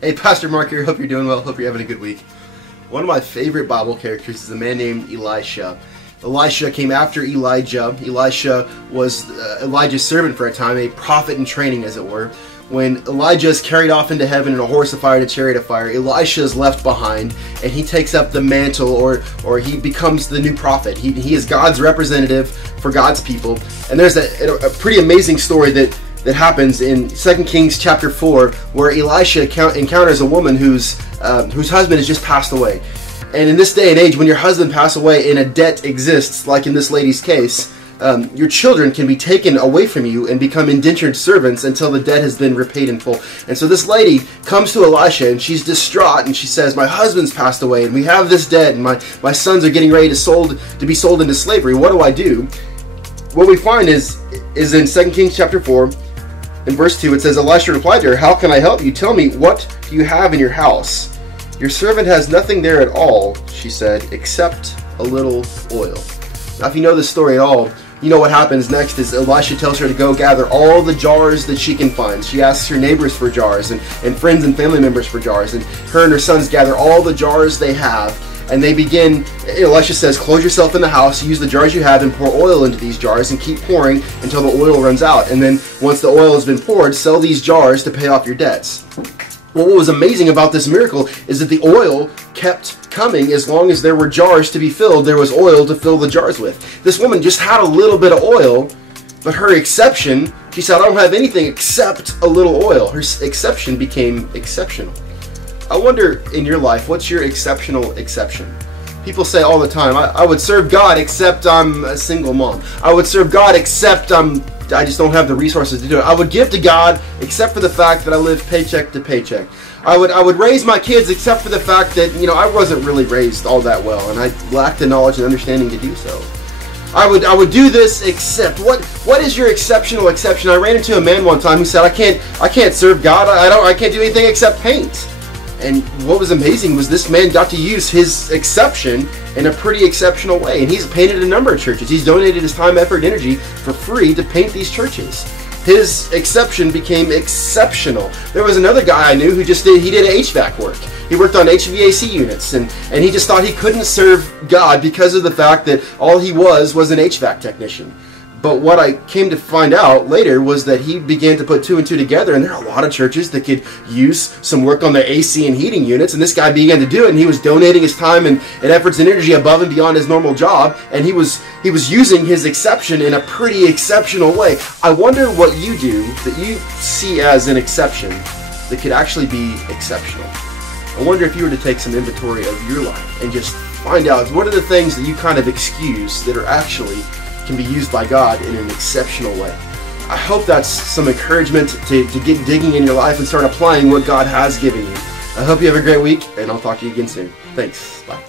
Hey, Pastor Mark here. Hope you're doing well. Hope you're having a good week. One of my favorite Bible characters is a man named Elisha. Elisha came after Elijah. Elisha was Elijah's servant for a time, a prophet in training, as it were. When Elijah is carried off into heaven in a horse of fire and a chariot of fire, Elisha is left behind, and he takes up the mantle, or he becomes the new prophet. He is God's representative for God's people. And there's a pretty amazing story that happens in 2 Kings chapter 4, where Elisha encounters a woman whose husband has just passed away. And in this day and age, when your husband passes away and a debt exists, like in this lady's case, your children can be taken away from you and become indentured servants until the debt has been repaid in full. And so this lady comes to Elisha, and she's distraught, and she says, my husband's passed away, and we have this debt, and my sons are getting ready to be sold into slavery. What do I do? What we find is in 2 Kings chapter 4, in verse 2, it says, Elisha replied to her, how can I help you? Tell me, what do you have in your house? Your servant has nothing there at all, she said, except a little oil. Now, if you know this story at all, you know what happens next is Elisha tells her to go gather all the jars that she can find. She asks her neighbors for jars and friends and family members for jars. And her and her sons gather all the jars they have. And they begin, Elisha says, close yourself in the house, use the jars you have, and pour oil into these jars, and keep pouring until the oil runs out. And then once the oil has been poured, sell these jars to pay off your debts. Well, what was amazing about this miracle is that the oil kept coming as long as there were jars to be filled. There was oil to fill the jars with. This woman just had a little bit of oil, but her exception, she said, I don't have anything except a little oil. Her exception became exceptional. I wonder in your life, what's your exceptional exception? People say all the time, I would serve God except I'm a single mom. I would serve God except I just don't have the resources to do it. I would give to God except for the fact that I live paycheck to paycheck. I would raise my kids except for the fact that, I wasn't really raised all that well, and I lacked the knowledge and understanding to do so. I would do this except. What is your exceptional exception? I ran into a man one time who said, I can't serve God. I can't do anything except paint. And what was amazing was this man got to use his exception in a pretty exceptional way. And he's painted a number of churches. He's donated his time, effort, and energy for free to paint these churches. His exception became exceptional. There was another guy I knew who he did HVAC work. He worked on HVAC units, and he just thought he couldn't serve God because of the fact that all he was an HVAC technician. But what I came to find out later was that he began to put two and two together, and there are a lot of churches that could use some work on their AC and heating units, and this guy began to do it, and he was donating his time and efforts and energy above and beyond his normal job, and he was using his exception in a pretty exceptional way. I wonder what you do that you see as an exception that could actually be exceptional. I wonder if you were to take some inventory of your life and just find out what are the things that you kind of excuse that are actually can be used by God in an exceptional way. I hope that's some encouragement to get digging in your life and start applying what God has given you. I hope you have a great week, and I'll talk to you again soon. Thanks. Bye.